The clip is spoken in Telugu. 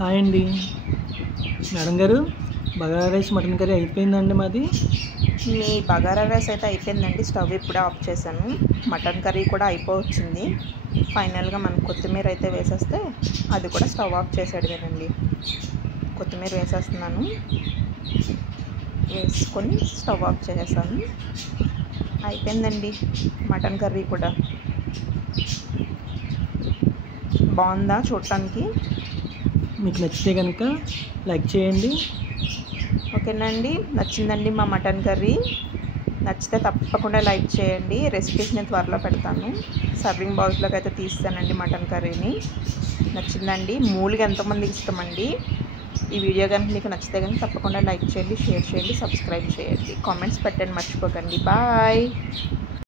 హాయ్ అండి మేడం గారు. బగారా రైస్ మటన్ కర్రీ అయిపోయిందండి మాది. మీ బగారా రైస్ అయితే అయిపోయిందండి. స్టవ్ ఇప్పుడే ఆఫ్ చేశాను. మటన్ కర్రీ కూడా అయిపోవచ్చింది. ఫైనల్గా మనం కొత్తిమీర అయితే వేసేస్తే అది కూడా స్టవ్ ఆఫ్ చేసేయడమేనండి. కొత్తిమీర వేసేస్తున్నాను. వేసుకొని స్టవ్ ఆఫ్ చేసేసాను. అయిపోయిందండి మటన్ కర్రీ కూడా. బాగుందా చూడటానికి? మీకు నచ్చితే కనుక లైక్ చేయండి. ఓకేనండి, నచ్చిందండి మా మటన్ కర్రీ. నచ్చితే తప్పకుండా లైక్ చేయండి. రెసిపీస్ నేను త్వరలో పెడతాను. సర్వింగ్ బౌల్స్లోకి అయితే తీస్తానండి మటన్ కర్రీని. నచ్చిందండి. మూలిగా ఎంతమందికి ఇష్టమండి. ఈ వీడియో కనుక మీకు నచ్చితే కనుక తప్పకుండా లైక్ చేయండి, షేర్ చేయండి, సబ్స్క్రైబ్ చేయండి, కామెంట్స్ పెట్టండి మర్చిపోకండి. బాయ్.